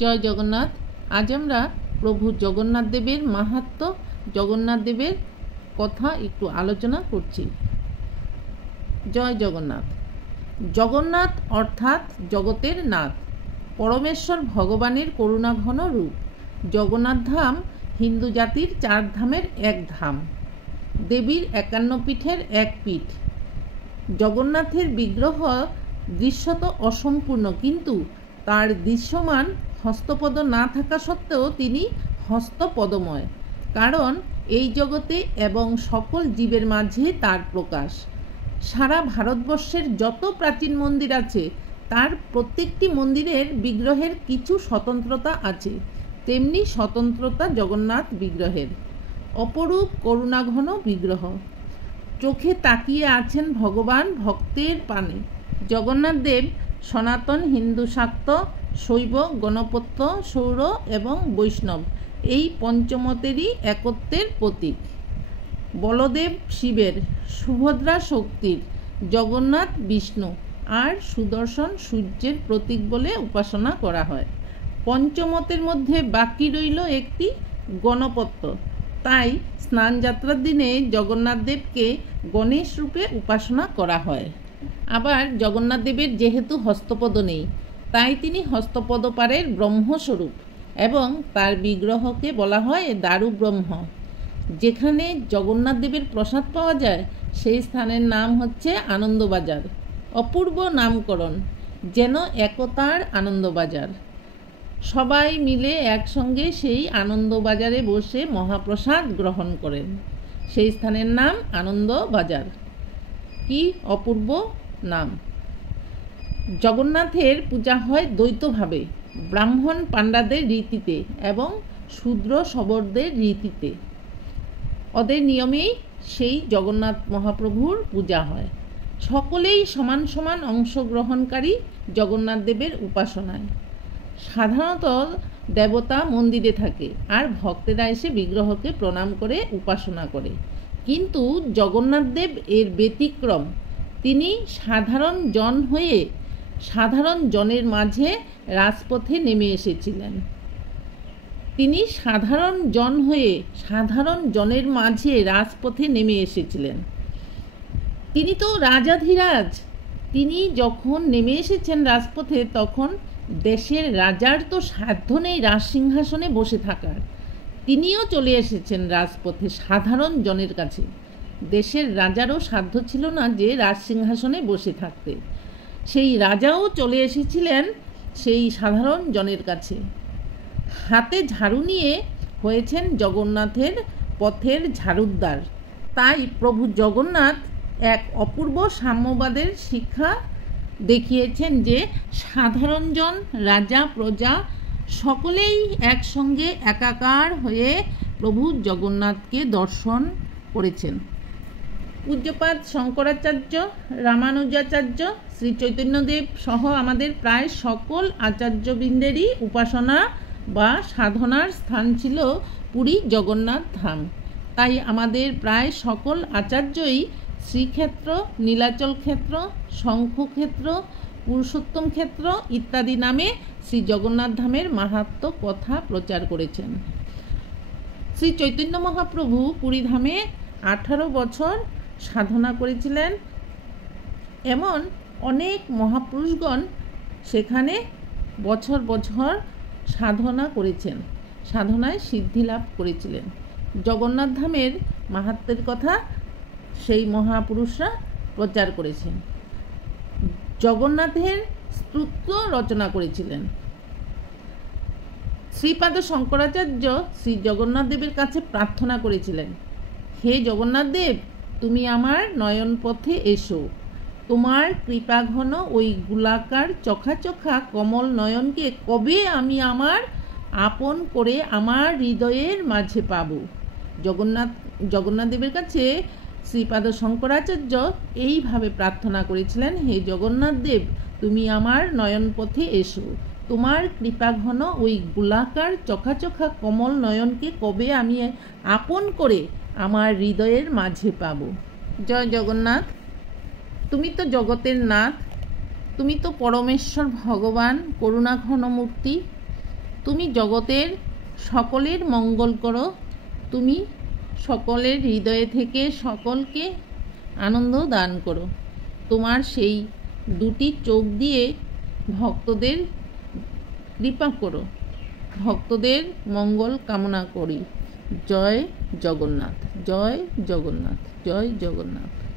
জয় জগন্নাথ। আজ আমরা প্রভু জগন্নাথ দেবের মাহাত্ম্য, জগন্নাথ দেবের কথা একটু আলোচনা করছি। জয় জগন্নাথ। জগন্নাথ অর্থাৎ জগতের নাথ, পরমেশ্বর ভগবানের করুণাঘন রূপ। জগন্নাথ ধাম হিন্দু জাতির 4 ধামের এক ধাম, দেবীর 51 পীঠের এক পীঠ। জগন্নাথের বিগ্রহ দৃশ্যত অসম্পূর্ণ, কিন্তু তার দৃশ্যমান হস্তপদ না থাকা সত্ত্বেও তিনি হস্তপদময়, কারণ এই জগতে এবং সকল জীবের মাঝে তার প্রকাশ। সারা ভারতবর্ষের যত প্রাচীন মন্দির আছে তার প্রত্যেকটি মন্দিরের বিগ্রহের কিছু স্বতন্ত্রতা আছে, তেমনি স্বতন্ত্রতা জগন্নাথ বিগ্রহের। অপরূপ করুণাঘন বিগ্রহ, চোখে তাকিয়ে আছেন ভগবান ভক্তের পানে। জগন্নাথ দেব সনাতন হিন্দু শাক্ত, শৈব, গণপত্য, সৌর এবং বৈষ্ণব এই পঞ্চমতেরই একত্বের প্রতীক। বলদেব শিবের, সুভদ্রা শক্তির, জগন্নাথ বিষ্ণু আর সুদর্শন সূর্যের প্রতীক বলে উপাসনা করা হয়। পঞ্চমতের মধ্যে বাকি রইল একটি, গণপত্য। তাই স্নানযাত্রার দিনে জগন্নাথ দেবকে গণেশ রূপে উপাসনা করা হয়। আবার জগন্নাথ দেবের যেহেতু হস্তপদ নেই, তাই তিনি হস্তপদপারের ব্রহ্মস্বরূপ এবং তার বিগ্রহকে বলা হয় দারু ব্রহ্ম। যেখানে জগন্নাথ দেবের প্রসাদ পাওয়া যায় সেই স্থানের নাম হচ্ছে আনন্দবাজার। অপূর্ব নামকরণ, যেন একতার আনন্দবাজার। সবাই মিলে একসঙ্গে সেই আনন্দবাজারে বসে মহাপ্রসাদ গ্রহণ করেন, সেই স্থানের নাম আনন্দবাজার। কি অপূর্ব নাম! জগন্নাথের পূজা হয় দ্বৈতভাবে, ব্রাহ্মণ পাণ্ডাদের রীতিতে এবং শূদ্র শবরদের রীতিতে। ওদের নিয়মেই সেই জগন্নাথ মহাপ্রভুর পূজা হয়। সকলেই সমান সমান অংশগ্রহণকারী জগন্নাথ দেবের উপাসনায়। সাধারণত দেবতা মন্দিরে থাকে আর ভক্তেরা এসে বিগ্রহকে প্রণাম করে উপাসনা করে, কিন্তু জগন্নাথ দেব এর ব্যতিক্রম। তিনি সাধারণ জন হয়ে সাধারণ জনের মাঝে রাজপথে নেমে এসেছিলেন। তিনি সাধারণ জন হয়ে সাধারণ জনের মাঝে রাজপথে নেমে এসেছিলেন। তিনি তো রাজাধিরাজ। তিনি যখন নেমে এসেছেন রাজপথে, তখন দেশের রাজার তো সাধ্য নেই রাজসিংহাসনে বসে থাকার। তিনিও চলে এসেছেন রাজপথে সাধারণ জনের কাছে। দেশের রাজারও সাধ্য ছিল না যে রাজসিংহাসনে বসে থাকতে। সেই রাজাও চলে এসেছিলেন সেই সাধারণ জনের কাছে। হাতে ঝাড়ু নিয়ে হয়েছেন জগন্নাথের পথের ঝাড়ুদ্দার। তাই প্রভু জগন্নাথ এক অপূর্ব সাম্যবাদের শিক্ষা দেখিয়েছেন যে সাধারণ জন, রাজা, প্রজা সকলেই একসঙ্গে একাকার হয়ে প্রভু জগন্নাথকে দর্শন করেছেন। পূজ্যপাদ শঙ্করাচার্য, রামানুজাচার্য, শ্রী চৈতন্যদেব সহ আমাদের প্রায় সকল আচার্যবৃন্দেরই উপাসনা বা সাধনার স্থান ছিল পুরী জগন্নাথ ধাম। তাই আমাদের প্রায় সকল আচার্যই শ্রীক্ষেত্র, নীলাচল ক্ষেত্র, শঙ্খক্ষেত্র, পুরুষোত্তম ক্ষেত্র ইত্যাদি নামে শ্রী জগন্নাথ ধামের মাহাত্ম্য কথা প্রচার করেছেন। শ্রী চৈতন্য মহাপ্রভু পুরী ধামে 18 বছর সাধনা করেছিলেন। এমন অনেক মহাপুরুষগণ সেখানে বছর বছর সাধনা করেছেন, সাধনায় সিদ্ধি লাভ করেছিলেন। জগন্নাথ ধামের মাহাত্ম্যের কথা সেই মহাপুরুষরা প্রচার করেছেন। জগন্নাথের স্তোত্র রচনা করেছিলেন। শ্রীপাদ শঙ্করাচার্য শ্রী জগন্নাথ দেবের কাছে প্রার্থনা করেছিলেন, হে জগন্নাথ দেব, তুমি আমার নয়ন পথে এসো। তোমার কৃপাঘন ওই গোলাকার চোখা চোখা কমল নয়নকে কবে আমি আমার আপন করে আমার হৃদয়ের মাঝে পাব। জগন্নাথ দেবের কাছে শ্রীপাদ শঙ্করাচার্য এইভাবে প্রার্থনা করেছিলেন, হে জগন্নাথ দেব, তুমি আমার নয়ন পথে এসো। তোমার কৃপাঘন ওই গোলাকার চোখা চোখা কমল নয়নকে কবে আমি আপন করে আমার হৃদয়ের মাঝে পাব। জয় জগন্নাথ। তুমি তো জগতের নাথ, তুমি তো পরমেশ্বর ভগবান, করুণাঘন মূর্তি। তুমি জগতের সকলের মঙ্গল করো, তুমি সকলের হৃদয়ে থেকে সকলকে আনন্দ দান করো। তোমার সেই দুটি চোখ দিয়ে ভক্তদের কৃপা করো, ভক্তদের মঙ্গল কামনা করি। জয় জগন্নাথ, জয় জগন্নাথ, জয় জগন্নাথ।